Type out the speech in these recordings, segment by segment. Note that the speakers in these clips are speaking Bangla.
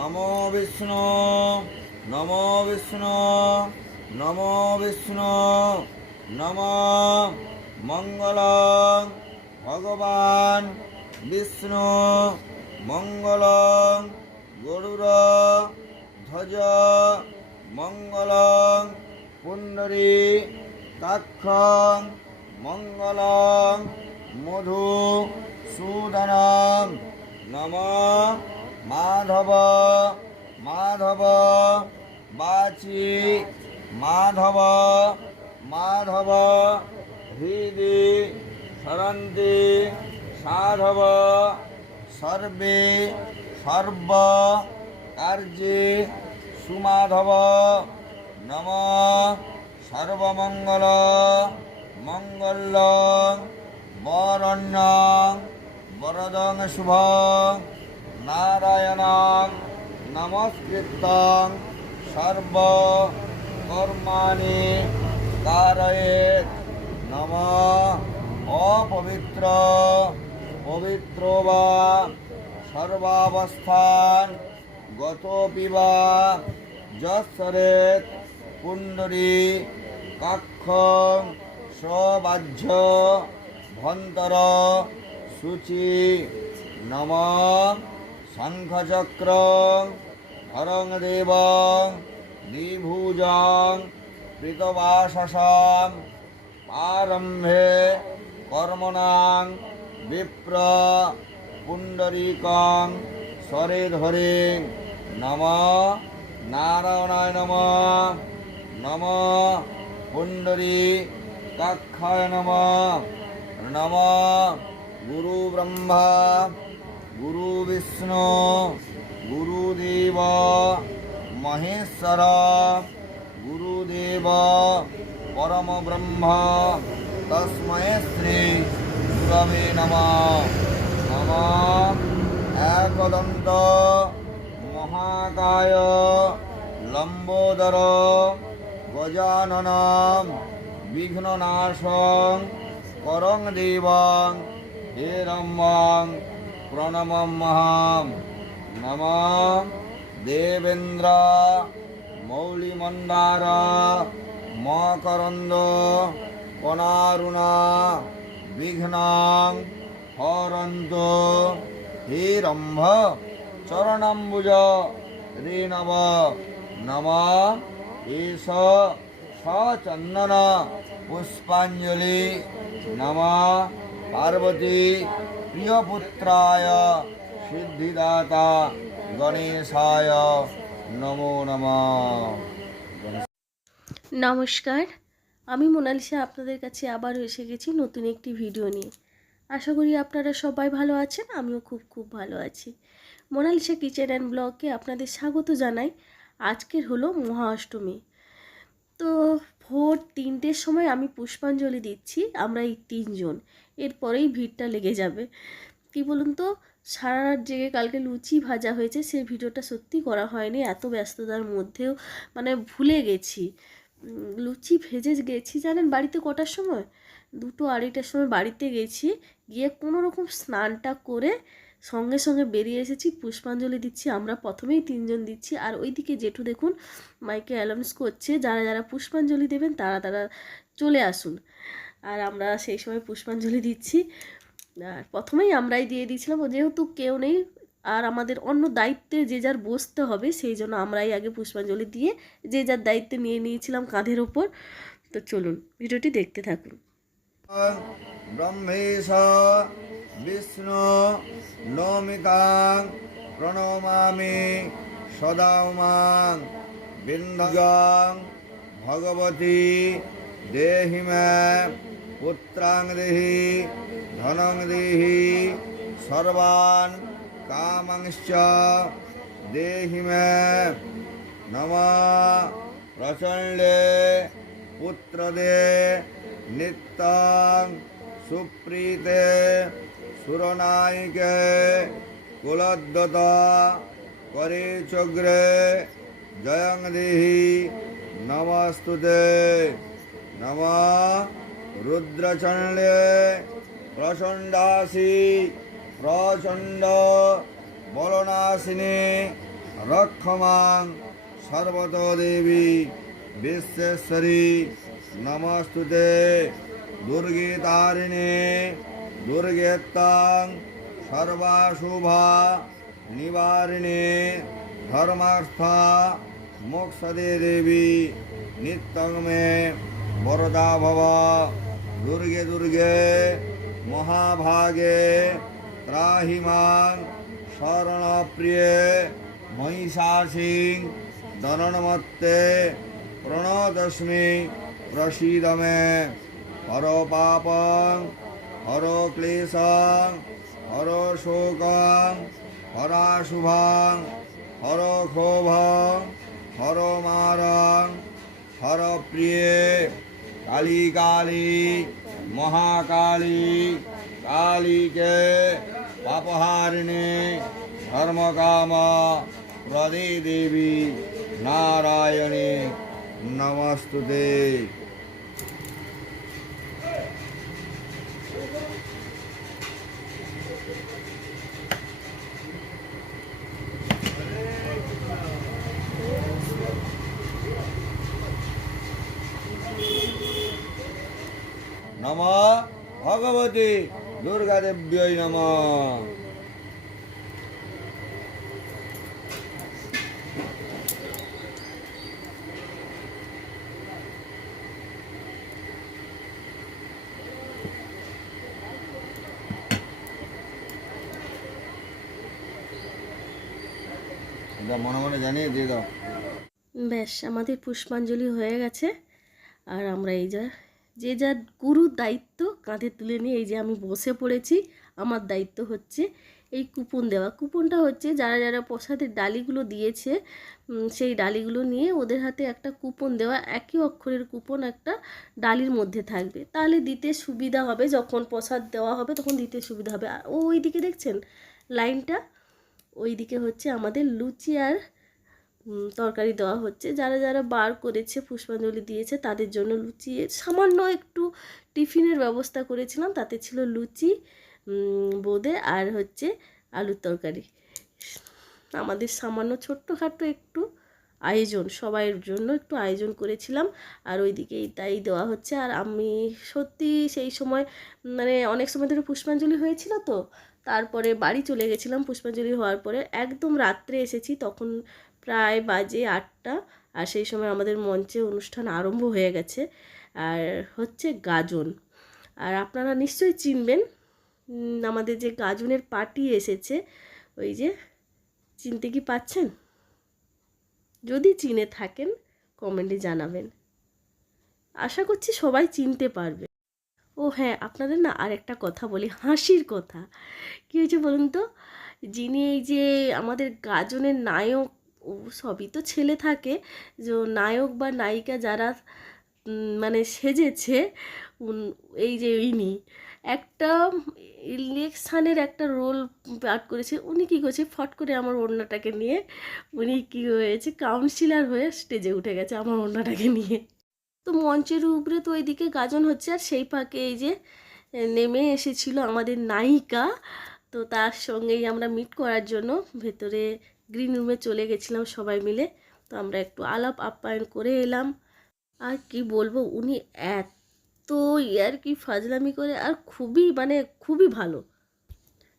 নমো বিষ্ণু নমো বিষ্ণু নমো বিষ্ণু, নম মঙ্গল, ভগবান বিষ্ণু, মঙ্গল, গরুর ধ্বজ, মঙ্গল, পুণ্ডরী, কাক্ষ, মঙ্গল, মধু সূদন নম মাধব মাধব, বাচি, মাধব মাধব, হৃদি সরন্তি সাধব, সর্বে, সর্ব, কার্যে, সুমাধব, নম, সর্বমঙ্গল মঙ্গল বরণ্য, বরদং শুভ। নারায়ণ নমস্কৃত সর্ব কর্মাণি কারয়েত নম অপবিত্র পবিত্র বা সর্বাবস্থান গত পিবা যশ্বরেত কুণ্ডরী কাক্ষ সবাহ্য ভন্তর সূচি নম শঙ্খচক্র হরং দেব দ্বিভুজং কৃতবাসসাম আরম্ভে কর্মণাং বিপ্র, পুণ্ডরীকং স্বরে ধরে নম, নারায়ণায় নম নম, পুণ্ডরী কাক্ষায় নম নম গুরু ব্রহ্মা গুরু বিষ্ণু গুরুদেব মহেশ্বর গুরুদেব পরম ব্রহ্ম তস্মৈ শ্রী গুরবে নম নম একদন্ত মহাকায় লম্বোদর গজানন বিঘ্ননাশং করং দেবং হে রম্বং প্রণমমহম নম দেবেন্দ্র মৌলিমন্দার মকরন্দ কনারুণা বিঘ্নাং হরন্ত। হে রম্ভ চরণাম্বুজ ঋণব। নম এষ সচন্দন পুষ্পাঞ্জলি। নম পার্বতী প্রিয়পুত্রায় সিদ্ধিদাতা গণেশায় নমো নমঃ। নমস্কার, আমি মোনালিসা আপনাদের কাছে আবারও এসে গেছি নতুন একটি ভিডিও নিয়ে। আশা করি আপনারা সবাই ভালো আছেন, আমিও খুব খুব ভালো আছি। মোনালিসা কিচেন অ্যান্ড ব্লগে আপনাদের স্বাগত জানাই। আজকের হলো মহাষ্টমী তো ভোর তিনটের সময় আমি পুষ্পাঞ্জলি দিচ্ছি আমরা এই তিনজন। এরপরেই ভিড়টা লেগে যাবে। কি বলুন তো? সারা রাত জেগে কালকে লুচি ভাজা হয়েছে সেই ভিডিওটা সত্যি করা হয়নি, এত ব্যস্ততার মধ্যেও মানে ভুলে গেছি। লুচি ভেজে গেছি, জানেন বাড়িতে কটার সময়? দুটো আড়াইটার সময় বাড়িতে গেছি, গিয়ে কোনো রকম স্নানটা করে সঙ্গে সঙ্গে বেরিয়ে এসেছি, পুষ্পাঞ্জলি দিচ্ছি, আমরা প্রথমেই তিনজন দিচ্ছি, আর ওইদিকে জেঠু দেখুন, মাইকে অ্যালাউন্স করছে, যারা যারা পুষ্পাঞ্জলি দেবেন তারা তারা চলে আসুন। আর আমরা সেই সময় পুষ্পাঞ্জলি দিচ্ছি। আর প্রথমেই আমরাই দিয়ে দিয়েছিলাম যেহেতু কেউ নেই, আর আমাদের অন্য দায়িত্বে যে যার বসতে হবে, সেই জন্য আমরাই আগে পুষ্পাঞ্জলি দিয়ে যে যার দায়িত্ব নিয়ে নিয়েছিলাম কাঁধের ওপর। তো চলুন, ভিডিওটি দেখতে থাকুন। বিষ্ণু প্রণমামি সদা মাং বিন্দাং ভগবতী দেহি पुत्रांग देहि धनंग देहि सर्वान् कामंश्च देहि मे नमः। प्रचंडे पुत्र दे नित्तां सुप्रीते सुरनायके कुलद्दता करे जयंग जयं देहि नमस्तुते नमः। রুদ্রচণ্ডে প্রচণ্ডাসি প্রচণ্ড বলনাশিনী রক্ষমাং সর্বত দেবী বিশ্বেশ্বরী নমস্তুতে দুর্গে তারিণী সর্বাশুভা নিবারিণী ধর্মার্থা মোক্ষদে দেবী নিত্যং বরদা ভব। দুর্গে দুর্গে, মহাভাগে ত্রাহি মাং শরণপ্রিয়ে মহিষাসিং দননমত্তে প্রণতস্মি প্রসীদ মে হর পাপং, হর ক্লেশং, হর শোকং হরাশুভং হর ক্ষোভং, হর মারং হর প্রিয়ে কালী কালী মহাকালী কালীকে পাপহারিণী ধর্মকাম প্রদে দেবী নারায়ণী নমস্তুতে। নম ভগবতী দুর্গা দেব্যই নম মনে ব্যাস আমাদের পুষ্পাঞ্জলি হয়ে গেছে, আর আমরা এই যা যে যার গুরুর দায়িত্ব কাঁধে তুলে নিয়ে এই যে আমি বসে পড়েছি, আমার দায়িত্ব হচ্ছে এই কুপন দেওয়া। কুপনটা হচ্ছে যারা যারা প্রসাদের ডালিগুলো দিয়েছে সেই ডালিগুলো নিয়ে ওদের হাতে একটা কুপন দেওয়া, একই অক্ষরের কুপন একটা ডালির মধ্যে থাকবে। তাহলে দিতে সুবিধা হবে, যখন প্রসাদ দেওয়া হবে তখন দিতে সুবিধা হবে। আর ওই দিকে দেখছেন, লাইনটা? ওই দিকে হচ্ছে আমাদের লুচি আর তরকারি দেওয়া হচ্ছে। যারা যারা বার করেছে, পুষ্পাঞ্জলি দিয়েছে, তাদের জন্য লুচি সামান্য একটু টিফিনের ব্যবস্থা করেছিলাম। তাতে ছিল লুচি বোঁদে আর হচ্ছে আলুর তরকারি। আমাদের সামান্য ছোট্টখাট্টো একটু আয়োজন, সবাইয়ের জন্য একটু আয়োজন করেছিলাম। আর ওইদিকে তাই দেওয়া হচ্ছে। আর আমি সত্যি সেই সময় মানে অনেক সময় ধরে পুষ্পাঞ্জলি হয়েছিল তো, তারপরে বাড়ি চলে গেছিলাম। পুষ্পাঞ্জলি হওয়ার পরে একদম রাত্রে এসেছি। তখন প্রায় বাজে আটটা আর সেই সময় আমাদের মঞ্চে অনুষ্ঠান আরম্ভ হয়ে গেছে আর হচ্ছে গাজন। আর আপনারা নিশ্চয়ই চিনবেন আমাদের যে গাজনের পার্টি এসেছে, ওই যে চিনতে কি পাচ্ছেন? যদি চিনে থাকেন, কমেন্টে জানাবেন। আশা করছি সবাই চিনতে পারবে। ও হ্যাঁ আপনাদের না আর একটা কথা বলি, হাসির কথা। কী হয়েছে বলুন তো? যিনি এই যে আমাদের গাজনের নায়ক ও সবই তো ছেলে থাকে। যে নায়ক বা নায়িকা যারা মানে সেজেছে এই যে ইনি, একটা ইলেকশানের একটা রোল পাঠ করেছে, উনি কী করেছে, ফট করে আমার ওড়নাটাকে নিয়ে উনি কী হয়েছে কাউন্সিলর হয়ে স্টেজে উঠে গেছে আমার ওড়নাটাকে নিয়ে। তো মঞ্চের উপরে তো ওইদিকে গাজন হচ্ছে, আর সেই ফাঁকে এই যে নেমে এসেছিল আমাদের নায়িকা। তো তার সঙ্গেই আমরা মিট করার জন্য ভেতরে গ্রিন রুমে চলে গেছিলাম সবাই মিলে। তো আমরা একটু আলাপ আপ্যায়ন করে এলাম। আর কি বলব উনি এত ইয়ার কি ফাজলামি করে আর খুবই মানে খুবই ভালো।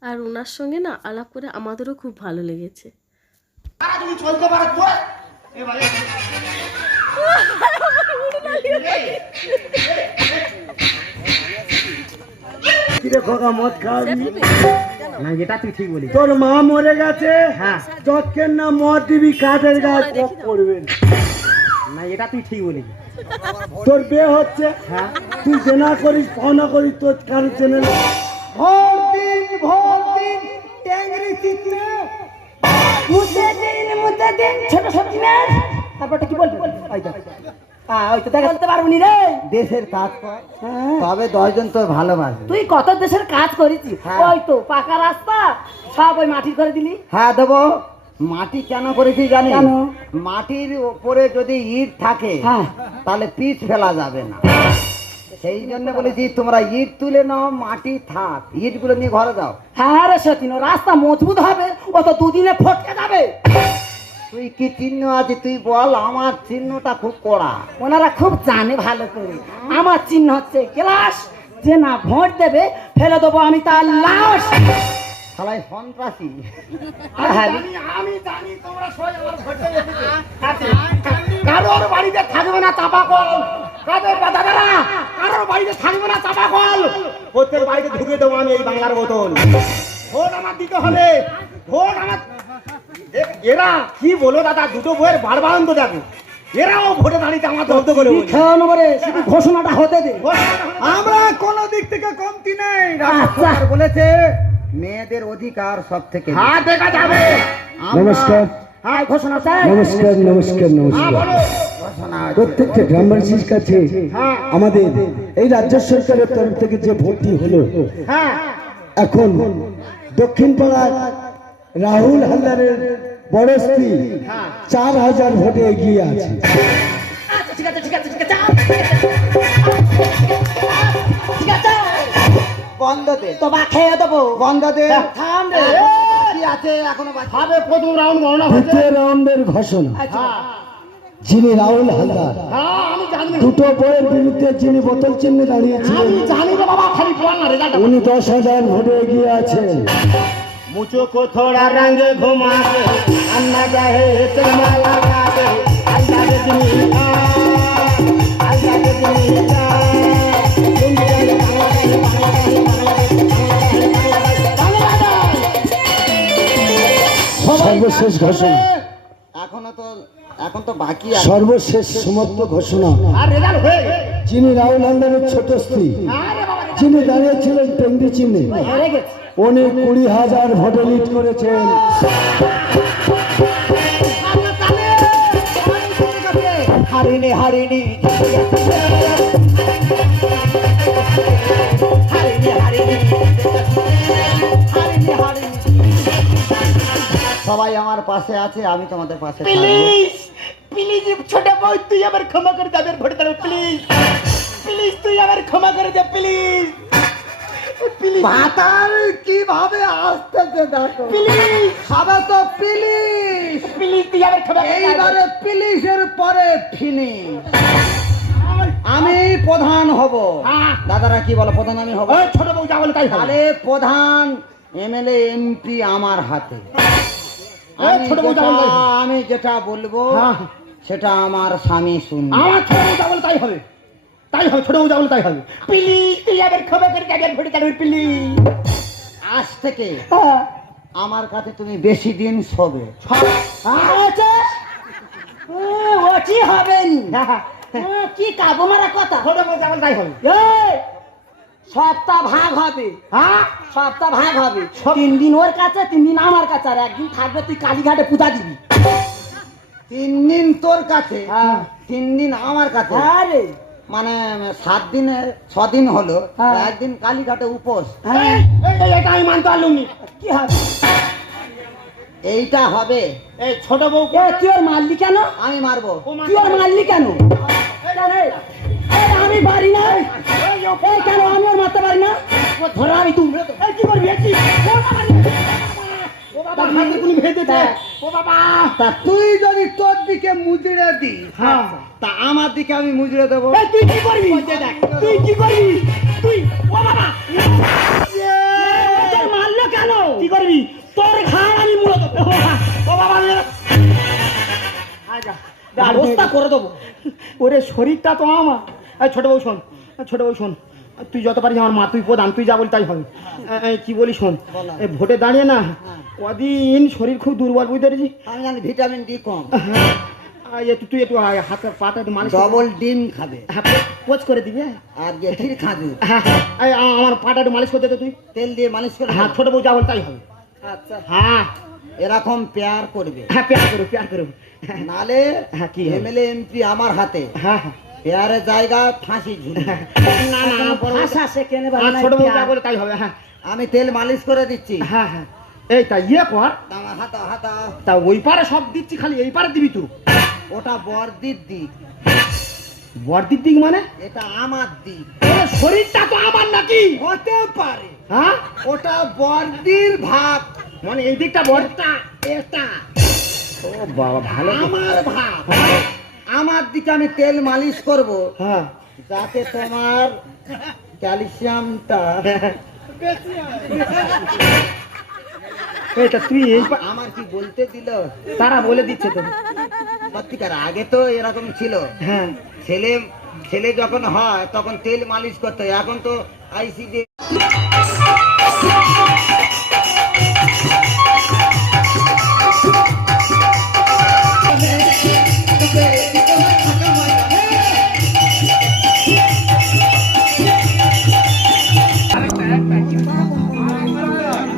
আর ওনার সঙ্গে না আলাপ করে আমাদেরও খুব ভালো লেগেছে। চলতে কিরে খোকা মদ খাওয়াবি? না এটা তুই ঠিক বলি তোর মা মরে গেছে? হ্যাঁ। যতক্ষণ না মদ দিবি কাঠের গাছ পক পড়বে। না। এটা তুই ঠিক বলি তোর বিয়ে হচ্ছে? হ্যাঁ। তুই জেনা করিস পাওনা করিস তোর কারও চেনে না। ভোট দিন ভোট দিন ট্যাংরি চিত্রে মুদ্দে দিন মুদ্দে দিন ছোট সবজি নেন তারপরটা কি বলবি? হ্যাঁ দেশের কাজ হ্যাঁ। তবে দশজন তোর ভালোবাসবে তুই কত দেশের কাজ করেছিস। ওই তো পাকা রাস্তা সব ওই মাটির করে দিলি। হ্যাঁ দেবো। মাটি কেন করেছি জানি মাটির উপরে যদি ইট থাকে। তাহলে পিচ ফেলা যাবে না। সেই জন্য বলেছি তোমরা ইট তুলে নাও মাটি থাক। ইটগুলো নিয়ে ঘরে দাও হ্যাঁ রে সতীন রাস্তা মজবুত হবে ও তো দুদিনে ফটকে যাবে। তুই কি চিহ্ন আছে? তুই বল আমার চিহ্নটা খুব কড়া। ওনারা খুব জানে ভালো করে। আমার চিহ্ন হচ্ছে ক্লাস। যে না ভোট দেবে ফেলে দেবো আমি তার লাশ। সন্ত্রাসী। আমি জানি তোমরা কারোর বাড়িতে থাকবে না চাপা কল। কাদের দাদারা কারোর বাড়িতে থাকবে না চাপা কল। প্রত্যেক বাড়িতে ঢুকে দেবো আমি এই বাংলার বোতল ভোট আমার দিতে হবে। ভোট আমার এরা কি বলো দাদা? দুটো বইয়ের বারবারন্ত দেখো। এরাও ভোটে দাঁড়িয়ে আমার করে বলছে। নম্বরে শুধু ঘোষণাটা হতে দে। আমরা কোন দিক থেকে কমতি নেই আচ্ছা। বলেছে মেয়েদের অধিকার সব থেকে হাত দেখা যাবে। নমস্কার। হ্যাঁ ঘোষণা চাই নমস্কার নমস্কার নমস্কার। ঘোষণা প্রত্যেকটা গ্রামবাসীর কাছে হ্যাঁ আমাদের এই রাজ্য সরকারের তরফ থেকে যে ভর্তি হলো হ্যাঁ এখন দক্ষিণ পাড়ার রাহুল হালদারের বড় স্ত্রী চার হাজার ভোটে এগিয়ে আছে। আচ্ছা ঠিক আছে ঠিক আছে ঠিক আছে ঠিক আছে বন্ধ দে। তোমা খেয়ে দেবো। বন্ধ দে। থাম রে। কি আছে এখনও বাকি? হবে প্রথম রাউন্ড গণনা হচ্ছে? রাউন্ডের ঘোষণা। হ্যাঁ যিনি রাহুল হালদার হ্যাঁ আমি জানি। দুটো বইয়ের বিরুদ্ধে যিনি বোতল চিহ্নে দাঁড়িয়েছিলেন আমি বাবা খালি বল না রেজাল্ট উনি দশ হাজার ভোটে এগিয়ে আছেন। मुझको को थोड़ा रंग घुमा के अन्ना चाहे चलना लगा के अल्लाह के दुनिया अल्लाह के दुनिया तुम जाने बांग्लादेश बांग्लादेश बांग्लादेश बांग्लादेश बांग्लादेश সর্বশেষ ঘোষণা এখনো তো এখন তো বাকি আছে সর্বশেষ সমাপ্ত ঘোষণা আর রেজাল্ট হয়ে গেছে যিনি রাহুল হালদারের ছোট স্ত্রী আরে বাবা যিনি দাঁড়িয়েছিলেন টেঙ্গি চিহ্নে হেরে গেছে উনি কুড়ি হাজার ভোটে লিড করেছেন। হারিনি হারিনি। সবাই আমার পাশে আছে, আমি তোমাদের পাশে। প্লিজ প্লিজ ছোট বই তুই আমার ক্ষমা করে দে ভোট প্লিজ প্লিজ তুই আমার ক্ষমা করে দে প্লিজ প্লিজ পাতাল কীভাবে আসতেছে দেখো। প্লিজ খাবে তো প্লিজ তুই আমার ক্ষমা এইবারে পিলিশের পরে ফিনিশ। আমি প্রধান হব। হ্যাঁ। দাদারা কি বলো? প্রধান আমি হব। ছোট বউ যা বলে তাই তাহলে প্রধান এমএলএ এমপি আমার হাতে। ছোট বউ। আমি যেটা বলব হ্যাঁ। সেটা আমার স্বামী শুনবে। আমার ছোট বউ যা বলে তাই হবে। তাই হবে ছোট যা বলে তাই হবে। প্লিজ তুই আমার ক্ষমা করে আমার ভোট দাও প্লিজ। আজ থেকে হ্যাঁ। আমার কাছে তুমি বেশি দিন শোবে। আচ্ছা ওটি হবেন। কি কাবু মারা কথা? ছোট যা বলে তাই হবে। সপ্তাহ ভাগ হবে। হ্যাঁ। সপ্তাহ ভাগ হবে। তিন দিন ওর কাছে তিন দিন আমার কাছে আর একদিন থাকবে তুই কালীঘাটে পূজা দিবি। তিন দিন তোর কাছে হ্যাঁ। তিন দিন আমার কাছে। আরে মানে সাত দিনে ছ দিন হলো হ্যাঁ। একদিন কালীঘাটে উপোস। এটা আমি মানতে পারলুম কি হবে? এইটা হবে। এই ছোট বউ তুই ওর মারলি কেন? আমি মারবো। তুই ওর মারলি কেন? আমি পারি না। কেন? আমি ওর মারতে পারি না। ধরো আমি এই কি করবি? তুই যদি তোর দিকে মুজড়ে দিস হ্যাঁ। তা আমার দিকে আমি মুজড়ে দেবো। তুই কি করবি? তুই কি করবি? তুই ও বাবা। মারলো কেন? কি করবি? তোর ঘাড় আমি মুড়ে দেবো। ও বাবা। ব্যবস্থা করে দেবো। ওরে শরীরটা তো আমার। ছোট বউ শোন। ছোট বউ শোন। তুই যত পারিস আমার মা তুই প্রধান তুই যা বলি তাই হবে। এই, কি বলি শোন। ভোটে দাঁড়িয়ে না কদিন শরীর খুব দুর্বল বুঝতে পেরেছি আমি জানি ভিটামিন ডি কম। হ্যাঁ তুই একটু আয়, হাত পাটা একটু মালিশ করে- ডবল ডিম খাবে। হ্যাঁ পোচ করে দিবি হ্যাঁ? আর গেঠির আ- আমার পাটা একটু মালিশ করতে দে তুই। তেল দিয়ে মালিশ করে হ্যাঁ ছোট বউ যা বল তাই হবে। আচ্ছা। হ্যাঁ। এরকম পেয়ার করবে। হ্যাঁ পেয়ার করো পেয়ার করো। নালে হ্যাঁ, কি? এমএলএ এমপি আমার হাতে। হ্যাঁ হ্যাঁ। পেয়ারের জায়গা ফাঁসি ঝুলি। না না ছোট বউ যা বলে তাই হবে হ্যাঁ। আমি তেল মালিশ করে দিচ্ছি। হ্যাঁ হ্যাঁ। এই তা ইয়ে কর আমার হাতা হাতা তা ওই পারে সব দিচ্ছি খালি এই পারে দিবি তুই ওটা বর্দির দিক বর্দির দিক মানে? এটা আমার দিক। শরীরটা তো আমার নাকি? হতে পারে। হ্যাঁ? ওটা বর্দির ভাগ। মানে এই দিকটা বর্দা এটা ও বাবা ভালো আমার ভাব আমার দিকে আমি তেল মালিশ করব। হ্যাঁ। যাতে তোমার ক্যালসিয়ামটা এটা তুই এই আমার কি বলতে দিল? তারা বলে দিচ্ছে তো সত্যিকার আগে তো এরকম ছিল। হ্যাঁ। ছেলে ছেলে যখন হয় তখন তেল মালিশ করতে এখন তো আইসিডি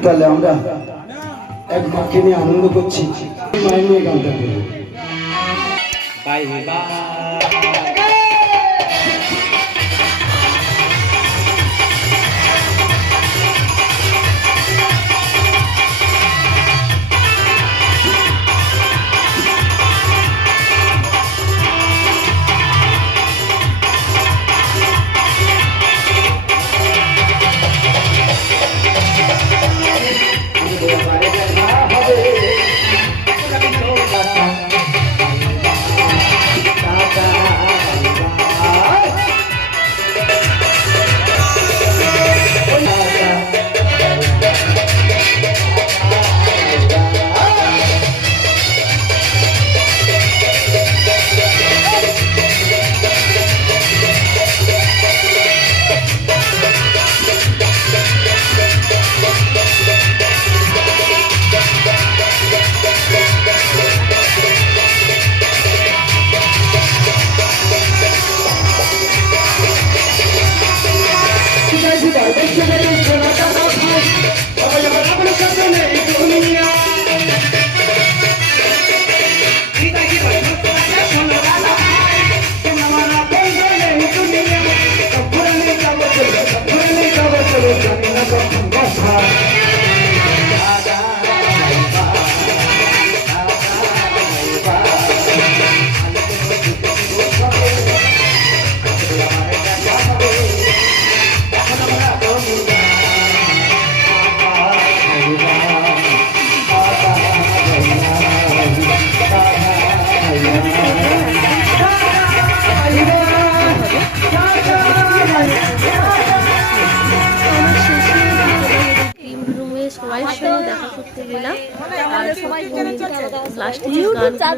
তাহলে আমরা এক মাকে নিয়ে আনন্দ করছি। মায়ের নিয়ে গানটা। বাই ক্রিম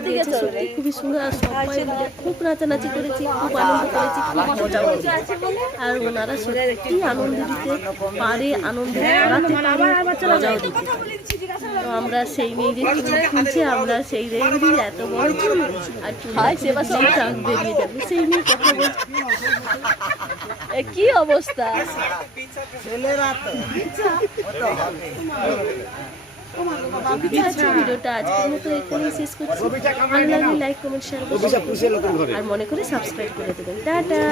যে গেছে সত্যি খুবই সুন্দর আর সবাই মিলে খুব নাচানাচি করেছি খুব আনন্দ করেছি খুব মজা করেছি। আর ওনারা সত্যি আনন্দ দিতে পারে আনন্দ করাতে পারে মজাও দিতে তো আমরা সেই মেয়েদের চুল খুলছে আমরা সেই মেয়েদের এত বড় চুল। আর চুল টাক বেরিয়ে যাবে সেই নিয়ে কথা বলছি। কি অবস্থা? ঠিক আছে ভিডিওটা আজকের মতো এখানেই শেষ করছি। ভালো লাগলে লাইক কমেন্ট শেয়ার করুন আর মনে করে সাবস্ক্রাইব করে দেবেন। টাটা।